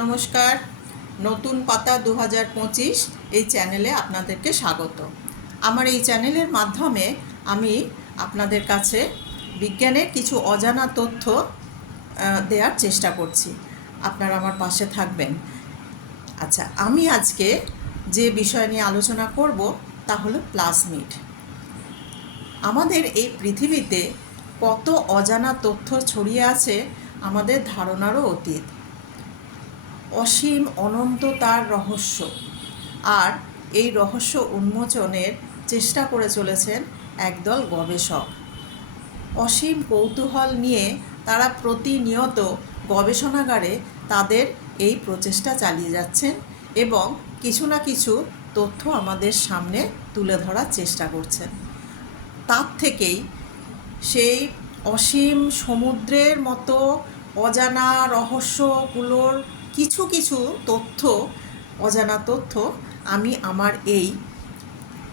নমস্কার। নতুন পাতা 2025 এই চ্যানেলে আপনাদেরকে স্বাগত। আমার এই চ্যানেলের মাধ্যমে আমি আপনাদের কাছে বিজ্ঞানের কিছু অজানা তথ্য দেওয়ার চেষ্টা করছি। আপনারা আমার পাশে থাকবেন। আচ্ছা, আমি আজকে যে বিষয় নিয়ে আলোচনা করব তা হলো প্লাজমিড। আমাদের এই পৃথিবীতে কত অজানা তথ্য ছড়িয়ে আছে আমাদের ধারণারও অতীত। অসীম অনন্ত তার রহস্য, আর এই রহস্য উন্মোচনের চেষ্টা করে চলেছেন একদল গবেষক। অসীম কৌতূহল নিয়ে তারা প্রতিনিয়ত গবেষণাগারে তাদের এই প্রচেষ্টা চালিয়ে যাচ্ছেন এবং কিছু না কিছু তথ্য আমাদের সামনে তুলে ধরার চেষ্টা করছেন। তার থেকেই সেই অসীম সমুদ্রের মতো অজানা রহস্যগুলোর কিছু কিছু তথ্য, অজানা তথ্য আমি আমার এই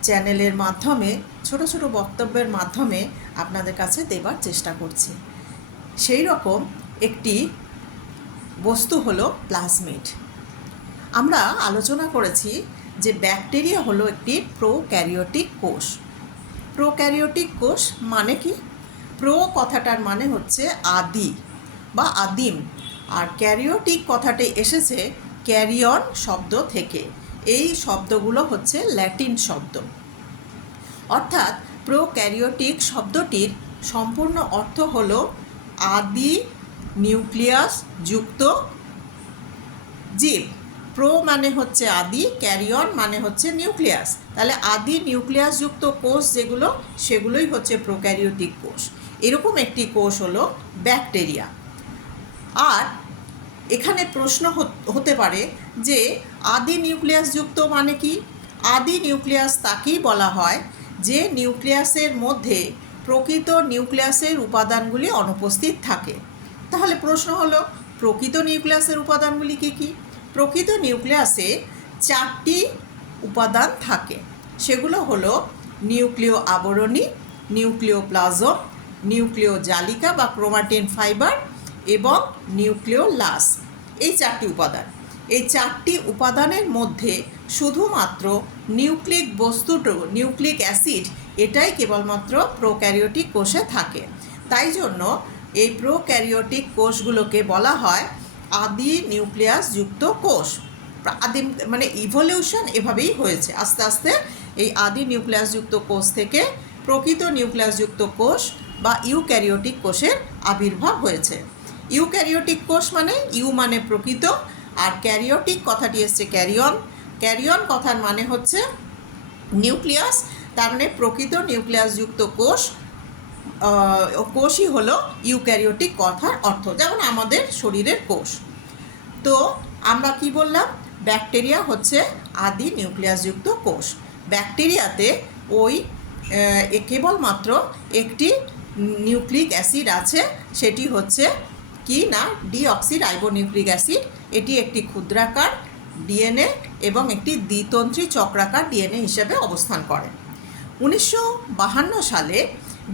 চ্যানেলের মাধ্যমে ছোট ছোট বক্তব্যের মাধ্যমে আপনাদের কাছে দেবার চেষ্টা করছি। সেই রকম একটি বস্তু হলো প্লাজমিড। আমরা আলোচনা করেছি যে ব্যাকটেরিয়া হলো একটি প্রোক্যারিওটিক কোষ। প্রোক্যারিওটিক কোষ মানে কি? প্রো কথাটার মানে হচ্ছে আদি বা আদিম, আর ক্যারিওটিক কথাটি এসেছে ক্যারিয়ন শব্দ থেকে। এই শব্দগুলো হচ্ছে ল্যাটিন শব্দ। অর্থাৎ প্রোক্যারিওটিক শব্দটির সম্পূর্ণ অর্থ হলো আদি নিউক্লিয়াস যুক্ত জীব। প্রো মানে হচ্ছে আদি, ক্যারিয়ন মানে হচ্ছে নিউক্লিয়াস। তাহলে আদি নিউক্লিয়াস যুক্ত কোষ যেগুলো, সেগুলোই হচ্ছে প্রোক্যারিওটিক কোষ। এরকম একটি কোষ হলো ব্যাকটেরিয়া। আর এখানে প্রশ্ন হতে পারে যে আদি নিউক্লিয়াস যুক্ত মানে কি? আদি নিউক্লিয়াস তাকেই বলা হয় যে নিউক্লিয়াসের মধ্যে প্রকৃত নিউক্লিয়াসের উপাদানগুলি অনুপস্থিত থাকে। তাহলে প্রশ্ন হলো, প্রকৃত নিউক্লিয়াসের উপাদানগুলি কী কী? প্রকৃত নিউক্লিয়াসে 4টি উপাদান থাকে। সেগুলো হলো নিউক্লিয় আবরণী, নিউক্লিওপ্লাজম, নিউক্লিয় জালিকা বা ক্রোমাটিন ফাইবার এবং নিউক্লিওলাস। এই 4টি উপাদান। এই 4টি উপাদানের মধ্যে শুধুমাত্র নিউক্লিক বস্তুটো, নিউক্লিক অ্যাসিড, এটাই কেবলমাত্র প্রোক্যারিওটিক কোষে থাকে। তাই জন্য এই প্রোক্যারিওটিক কোষগুলোকে বলা হয় আদি নিউক্লিয়াস যুক্ত কোষ। আদিম মানে ইভলিউশন এভাবেই হয়েছে। আস্তে আস্তে এই আদি নিউক্লিয়াস যুক্ত কোষ থেকে প্রকৃত নিউক্লিয়াস যুক্ত কোষ বা ইউক্যারিওটিক কোষের আবির্ভাব হয়েছে। ইউক্যারিওটিক কোষ মানে ইউ মানে প্রকৃত, আর ক্যারিওটিক কথাটি এসছে ক্যারিয়ন। ক্যারিয়ন কথার মানে হচ্ছে নিউক্লিয়াস, তার মানে প্রকৃত নিউক্লিয়াস যুক্ত কোষ। কোষই হলো ইউক্যারিওটিক কথার অর্থ, যেমন আমাদের শরীরের কোষ। তো আমরা কি বললাম? ব্যাকটেরিয়া হচ্ছে আদি নিউক্লিয়াস যুক্ত কোষ। ব্যাকটেরিয়াতে ওই কেবলমাত্র একটি নিউক্লিক অ্যাসিড আছে, সেটি হচ্ছে কি না, ডিঅক্সিরাইবোনিউক্লিক অ্যাসিড। এটি একটি ক্ষুদ্রাকার ডিএনএ এবং একটি দ্বিতন্ত্রী চক্রাকার ডিএনএ হিসেবে অবস্থান করে। 1952 সালে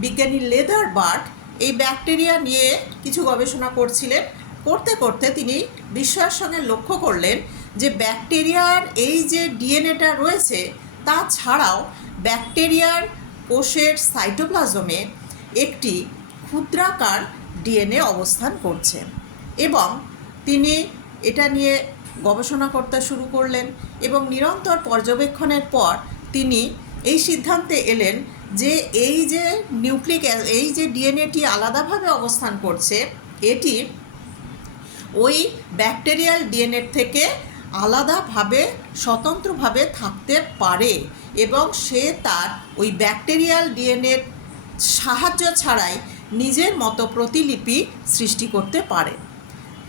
বিজ্ঞানী লেদারবার্গ এই ব্যাকটেরিয়া নিয়ে কিছু গবেষণা করছিলেন। করতে করতে তিনি বিস্ময়ের সঙ্গে লক্ষ্য করলেন যে ব্যাকটেরিয়ার এই যে ডিএনএটা রয়েছে, তা ছাড়াও ব্যাকটেরিয়ার কোষের সাইটোপ্লাজমে একটি ক্ষুদ্রাকার ডিএনএ অবস্থান করছে। এবং তিনি এটা নিয়ে গবেষণা করতে শুরু করলেন এবং নিরন্তর পর্যবেক্ষণের পর তিনি এই সিদ্ধান্তে এলেন যে এই যে এই যে ডিএনএটি আলাদাভাবে অবস্থান করছে, এটি ওই ব্যাকটেরিয়াল ডিএনএর থেকে আলাদাভাবে স্বতন্ত্রভাবে থাকতে পারে এবং সে তার ওই ব্যাকটেরিয়াল ডিএনএর সাহায্য ছাড়াই নিজের মতো প্রতিলিপি সৃষ্টি করতে পারে।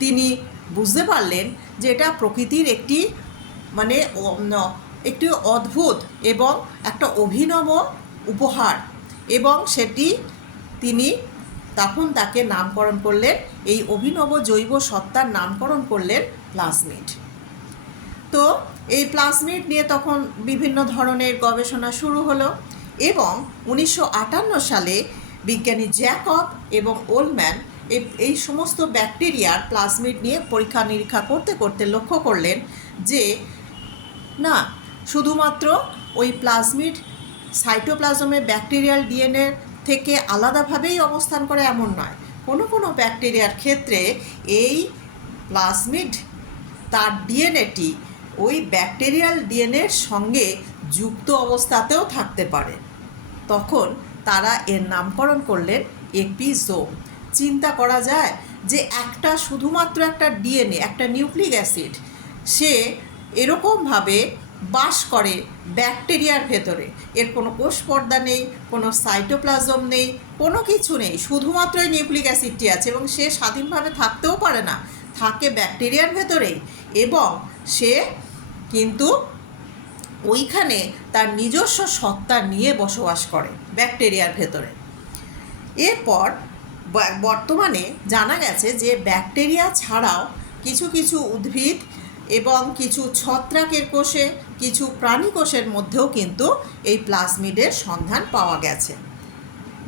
তিনি বুঝতে পারলেন যে এটা প্রকৃতির একটি মানে একটি অদ্ভুত এবং একটা অভিনব উপহার, এবং সেটি তিনি তখন তাকে নামকরণ করলেন, এই অভিনব জৈব সত্তার নামকরণ করলেন প্লাজমিড। তো এই প্লাজমিড নিয়ে তখন বিভিন্ন ধরনের গবেষণা শুরু হলো এবং 1958 সালে বিজ্ঞানী জ্যাকব এবং ওলম্যান এই সমস্ত ব্যাকটেরিয়ার প্লাজমিড নিয়ে পরীক্ষা নিরীক্ষা করতে করতে লক্ষ্য করলেন যে না, শুধুমাত্র ওই প্লাজমিড সাইটোপ্লাজমে ব্যাকটেরিয়াল ডিএনএ থেকে আলাদাভাবেই অবস্থান করে এমন নয়। কোনো কোনো ব্যাকটেরিয়ার ক্ষেত্রে এই প্লাজমিড তার ডিএনএটি ওই ব্যাকটেরিয়াল ডিএনএর সঙ্গে যুক্ত অবস্থাতেও থাকতে পারে। তখন তারা এর নামকরণ করলেন এপিজোম। চিন্তা করা যায় যে শুধুমাত্র একটা ডিএনএ, একটা নিউক্লিক অ্যাসিড, সে এরকমভাবে বাস করে ব্যাকটেরিয়ার ভেতরে। এর কোনো কোষ পর্দা নেই, কোনো সাইটোপ্লাজম নেই, কোনো কিছু নেই, শুধুমাত্র এই নিউক্লিক অ্যাসিডটি আছে এবং সে স্বাধীনভাবে থাকতেও পারে না, থাকে ব্যাকটেরিয়ার ভেতরেই। এবং সে কিন্তু ওইখানে তার নিজস্ব সত্তা নিয়ে বসবাস করে ব্যাকটেরিয়ার ভেতরে। এরপর বর্তমানে জানা গেছে যে ব্যাকটেরিয়া ছাড়াও কিছু কিছু উদ্ভিদ এবং কিছু ছত্রাকের কোষে, কিছু প্রাণী কোষের মধ্যেও কিন্তু এই প্লাজমিডের সন্ধান পাওয়া গেছে।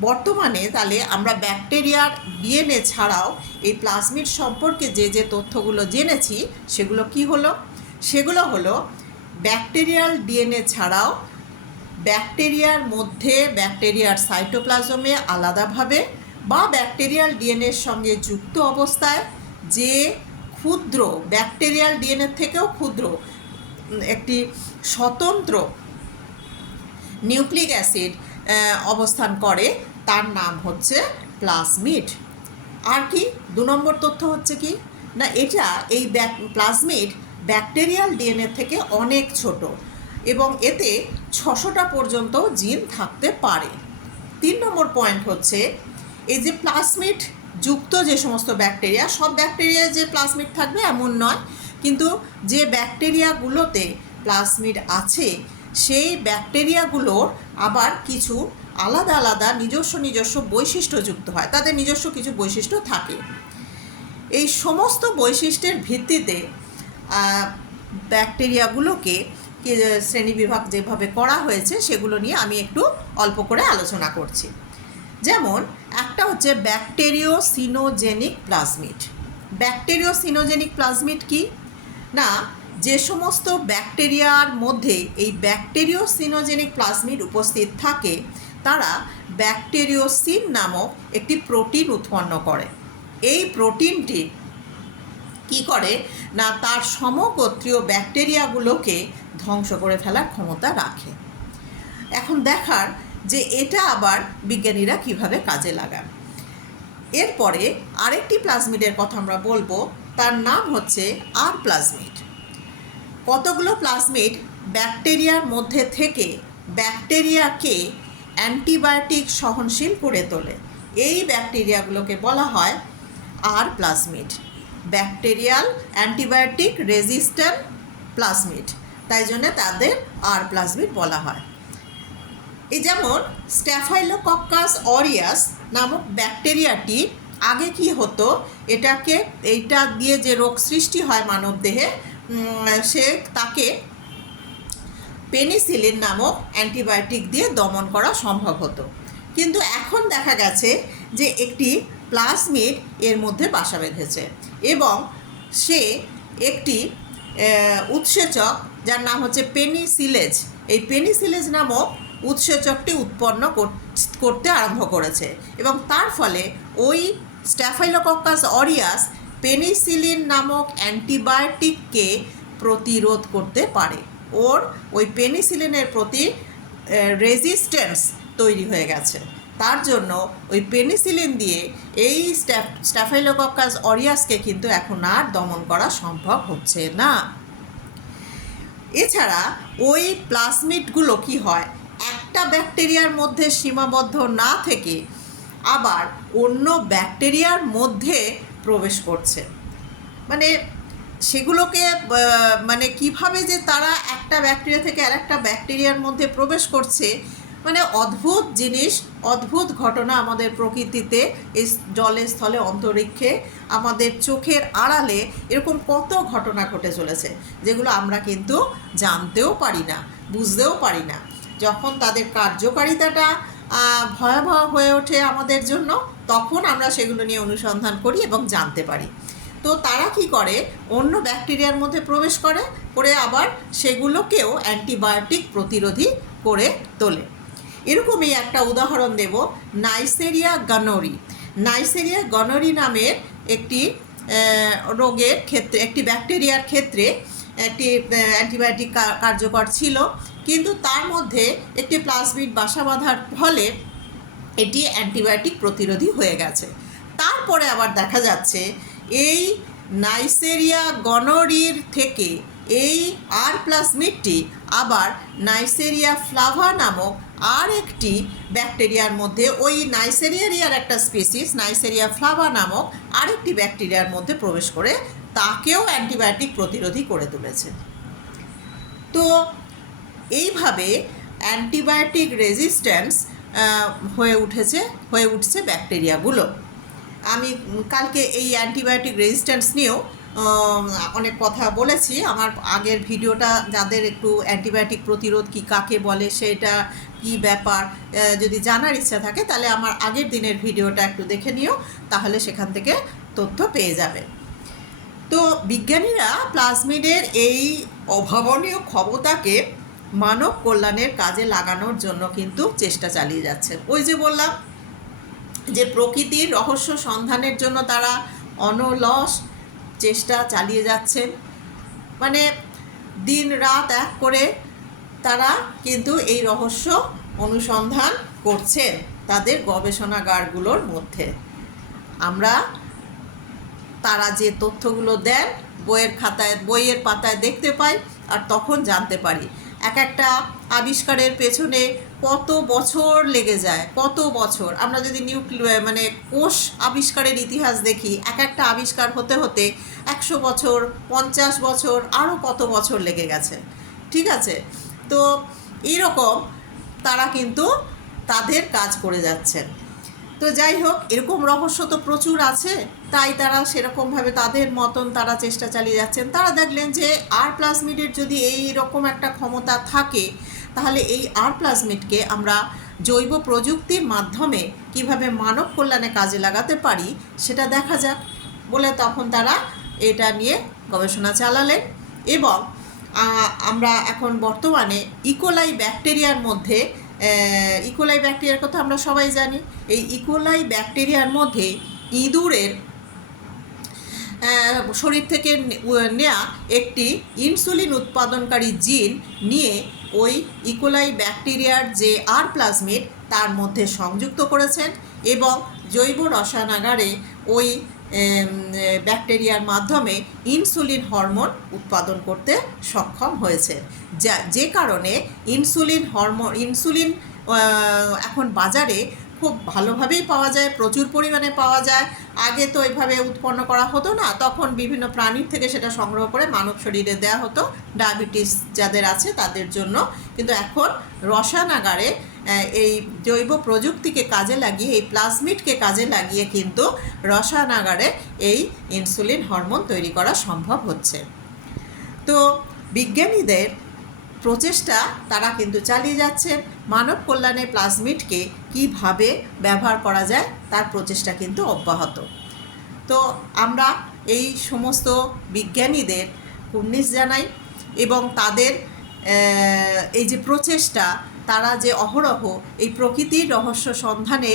বর্তমানে তাহলে আমরা ব্যাকটেরিয়ার ডিএনএ ছাড়াও এই প্লাজমিড সম্পর্কে যে যে তথ্যগুলো জেনেছি সেগুলো কি হলো? সেগুলো হলো ব্যাকটেরিয়াল ডিএনএ ছাড়াও ব্যাকটেরিয়ার মধ্যে, ব্যাকটেরিয়ার সাইটোপ্লাজমে আলাদাভাবে বা ব্যাকটেরিয়াল ডিএনএর সঙ্গে যুক্ত অবস্থায় যে ক্ষুদ্র, ব্যাকটেরিয়াল ডিএনএ থেকেও ক্ষুদ্র একটি স্বতন্ত্র নিউক্লিক অ্যাসিড অবস্থান করে, তার নাম হচ্ছে প্লাজমিড। আর কি 2 নম্বর তথ্য হচ্ছে কি না, এটা এই প্লাজমিড ব্যাকটেরিয়াল ডিএনএ থেকে অনেক ছোট এবং এতে 600টা পর্যন্ত জিন থাকতে পারে। 3 নম্বর পয়েন্ট হচ্ছে এই যে প্লাজমিড যুক্ত যে সমস্ত ব্যাকটেরিয়া, সব ব্যাকটেরিয়ায় যে প্লাজমিড থাকবে এমন নয়, কিন্তু যে ব্যাকটেরিয়াগুলোতে প্লাজমিড আছে সেই ব্যাকটেরিয়াগুলোর আবার কিছু আলাদা আলাদা নিজস্ব বৈশিষ্ট্য যুক্ত হয়, তাদের নিজস্ব কিছু বৈশিষ্ট্য থাকে। এই সমস্ত বৈশিষ্ট্যের ভিত্তিতে ব্যাকটেরিয়াগুলোকে শ্রেণীবিভাগ যেভাবে করা হয়েছে সেগুলো নিয়ে আমি একটু অল্প করে আলোচনা করছি। যেমন একটা হচ্ছে ব্যাকটেরিওসিনোজেনিক প্লাজমিড। ব্যাকটেরিওসিনোজেনিক প্লাজমিড কি না, যে সমস্ত ব্যাকটেরিয়ার মধ্যে এই ব্যাকটেরিওসিনোজেনিক প্লাজমিড উপস্থিত থাকে তারা ব্যাকটেরিওসিন নামক একটি প্রোটিন উৎপন্ন করে। এই প্রোটিনটি কি করে না, তার সমগোত্রীয় ব্যাকটেরিয়াগুলোকে ধ্বংস করে ফেলার ক্ষমতা রাখে। এখন দেখার যে এটা আবার বিজ্ঞানীরা কিভাবে কাজে লাগান। এরপরে আরেকটি প্লাজমিডের কথা আমরা বলবো, তার নাম হচ্ছে আর প্লাজমিড। কতগুলো প্লাজমিড ব্যাকটেরিয়ার মধ্যে থেকে ব্যাকটেরিয়াকে অ্যান্টিবায়োটিক সহনশীল করে তোলে, এই ব্যাকটেরিয়াগুলোকে বলা হয় R plasmid, bacterial antibiotic resistant plasmid, তাই জন্য তাদের আর প্লাজমিড বলা হয়। এই যেমন স্ট্যাফাইলোকক্কাস অরিয়াস নামক ব্যাকটেরিয়াটি আগে কি হতো, এইটা দিয়ে যে রোগ সৃষ্টি হয় মানবদেহে, তাকে পেনিসিলিন নামক অ্যান্টিবায়োটিক দিয়ে দমন করা সম্ভব হতো। কিন্তু এখন দেখা গেছে যে একটি প্লাজমিড এর মধ্যে বাসা বেঁধেছে এবং সে একটি উৎসেচক যার নাম হচ্ছে পেনিসিলেজ, এই পেনিসিলেজ নামক উৎসেচকটি উৎপন্ন করতে আরম্ভ করেছে এবং তার ফলে ওই স্ট্যাফাইলোকক্কাস অরিয়াস পেনিসিলিন নামক অ্যান্টিবায়োটিককে প্রতিরোধ করতে পারে। ওই পেনিসিলিনের প্রতি রেজিস্ট্যান্স তৈরি হয়ে গেছে, তার জন্য ওই পেনিসিলিন দিয়ে এই স্ট্যাফাইলোকক্কাস অরিয়াসকে কিন্তু এখন আর দমন করা সম্ভব হচ্ছে না। এছাড়া ওই প্লাজমিডগুলো কি হয়, একটা ব্যাকটেরিয়ার মধ্যে সীমাবদ্ধ না থেকে আবার অন্য ব্যাকটেরিয়ার মধ্যে প্রবেশ করছে। মানে সেগুলোকে কিভাবে যে তারা একটা ব্যাকটেরিয়া থেকে আরেকটা ব্যাকটেরিয়ার মধ্যে প্রবেশ করছে, অদ্ভুত জিনিস, অদ্ভুত ঘটনা আমাদের প্রকৃতিতে, এই জলে স্থলে অন্তরিক্ষে আমাদের চোখের আড়ালে এরকম কত ঘটনা ঘটে চলেছে যেগুলো আমরা কিন্তু জানতেও পারি না, বুঝতেও পারি না। যখন তাদের কার্যকারিতাটা ভয়াবহ হয়ে ওঠে আমাদের জন্য, তখন আমরা সেগুলো নিয়ে অনুসন্ধান করি এবং জানতে পারি। তো তারা কি করে, অন্য ব্যাকটেরিয়ার মধ্যে প্রবেশ করে আবার সেগুলোকেও অ্যান্টিবায়োটিক প্রতিরোধী করে তোলে। এরকমই একটা উদাহরণ দেব, নাইসেরিয়া গনোরি। নাইসেরিয়া গনোরি নামের একটি রোগের ক্ষেত্রে, একটি ব্যাকটেরিয়ার ক্ষেত্রে একটি অ্যান্টিবায়োটিক কার্যকর ছিল, কিন্তু তার মধ্যে একটি প্লাজমিড বাসা বাঁধার ফলে এটি অ্যান্টিবায়োটিক প্রতিরোধী হয়ে গেছে। তারপরে আবার দেখা যাচ্ছে এই নাইসেরিয়া গনোরির থেকে এই আর প্লাজমিডটি আবার নাইসেরিয়া ফ্লাভা নামক আর একটি ব্যাকটেরিয়ার মধ্যে, ওই নাইসেরিয়ার একটা স্পিসিস নাইসেরিয়া ফ্লাভা নামক আরেকটি ব্যাকটেরিয়ার মধ্যে প্রবেশ করে তাকেও অ্যান্টিবায়োটিক প্রতিরোধী করে তুলেছে। তো এইভাবে অ্যান্টিবায়োটিক রেজিস্ট্যান্স হয়ে উঠছে ব্যাকটেরিয়াগুলো। আমি কালকে এই অ্যান্টিবায়োটিক রেজিস্ট্যান্স নিয়েও অনেক কথা বলেছি। আমার আগের ভিডিওটা, যাদের একটু অ্যান্টিবায়োটিক প্রতিরোধ কি কাকে বলে, সেটা কি ব্যাপার যদি জানার ইচ্ছা থাকে তাহলে আমার আগের দিনের ভিডিওটা একটু দেখে নিও, তাহলে সেখান থেকে তথ্য পেয়ে যাবে। তো বিজ্ঞানীরা প্লাজমিডের এই অভাবনীয় ক্ষমতাকে মানব কল্যাণের কাজে লাগানোর জন্য কিন্তু চেষ্টা চালিয়ে যাচ্ছে। ওই যে বললাম যে প্রকৃতির রহস্য সন্ধানের জন্য তারা অনলস চেষ্টা চালিয়ে যাচ্ছেন, মানে দিন রাত এক করে তারা কিন্তু এই রহস্য অনুসন্ধান করছেন তাদের গবেষণাগারগুলোর মধ্যে। আমরা তারা যে তথ্যগুলো দেন বইয়ের পাতায় দেখতে পাই, আর তখন জানতে পারি এক একটা আবিষ্কারের পেছনে কত বছর লেগে যায়, কত বছর। আমরা যদি কোষ আবিষ্কারের ইতিহাস দেখি, এক একটা আবিষ্কার হতে হতে 100 বছর, 50 বছর, আরও কত বছর লেগে গেছে। ঠিক আছে, তো এইরকম তারা কিন্তু তাদের কাজ করে যাচ্ছেন। তো যাই হোক, এরকম রহস্য তো প্রচুর আছে, তাই তারা সেরকমভাবে তাদের মতন তারা চেষ্টা চালিয়ে যাচ্ছেন। তারা দেখলেন যে আর প্লাজমিডের যদি এই রকম একটা ক্ষমতা থাকে, তাহলে এই আর প্লাজমিডকে আমরা জৈব প্রযুক্তির মাধ্যমে কিভাবে মানব কল্যাণে কাজে লাগাতে পারি সেটা দেখা যাক বলে তখন তারা এটা নিয়ে গবেষণা চালালেন। এবং আমরা এখন বর্তমানে ইকোলাই ব্যাকটেরিয়ার মধ্যে, ইকোলাই ব্যাকটেরিয়ার কথা আমরা সবাই জানি, এই ইকোলাই ব্যাকটেরিয়ার মধ্যে ইঁদুরের শরীর থেকে নেওয়া একটি ইনসুলিন উৎপাদনকারী জিন নিয়ে ওই ইকোলাই ব্যাকটেরিয়ার যে আর প্লাজমিড তার মধ্যে সংযুক্ত করেছেন এবং জৈব রসায়নাগারে ওই ব্যাকটেরিয়ার মাধ্যমে ইনসুলিন হরমোন উৎপাদন করতে সক্ষম হয়েছে, যে কারণে ইনসুলিন এখন বাজারে খুব ভালোভাবেই পাওয়া যায়, প্রচুর পরিমাণে পাওয়া যায়। আগে তো এইভাবে উৎপন্ন করা হতো না, তখন বিভিন্ন প্রাণীর থেকে সেটা সংগ্রহ করে মানব শরীরে দেওয়া হতো ডায়াবেটিস যাদের আছে তাদের জন্য। কিন্তু এখন রসায়নাগারে এই জৈব প্রযুক্তিকে কাজে লাগিয়ে, এই প্লাজমিডকে কাজে লাগিয়ে কিন্তু রসায়নাগারে এই ইনসুলিন হরমোন তৈরি করা সম্ভব হচ্ছে। তো বিজ্ঞানীদের প্রচেষ্টা তারা কিন্তু চালিয়ে যাচ্ছেন, মানব কল্যাণে প্লাজমিডকে কীভাবে ব্যবহার করা যায় তার প্রচেষ্টা কিন্তু অব্যাহত। তো আমরা এই সমস্ত বিজ্ঞানীদের কুর্নিশ জানাই এবং তাদের এই যে প্রচেষ্টা, তারা যে অহরহ এই প্রকৃতির রহস্য সন্ধানে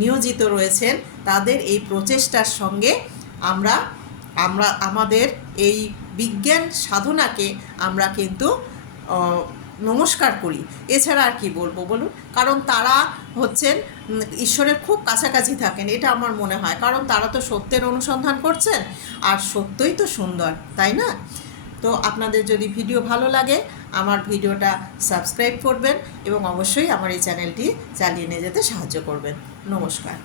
নিয়োজিত রয়েছেন, তাদের এই প্রচেষ্টার সঙ্গে আমরা আমাদের এই বিজ্ঞান সাধনাকে আমরা কিন্তু নমস্কার করি। এছাড়া আর কি বলবো বলুন, কারণ তারা হচ্ছেন ঈশ্বরের খুব কাছাকাছি থাকেন, এটা আমার মনে হয়, কারণ তারা তো সত্যের অনুসন্ধান করছেন, আর সত্যই তো সুন্দর, তাই না? তো আপনাদের যদি ভিডিও ভালো লাগে আমার ভিডিওটা সাবস্ক্রাইব করবেন এবং অবশ্যই আমার এই চ্যানেলটি চালিয়ে নিয়ে যেতে সাহায্য করবেন। নমস্কার।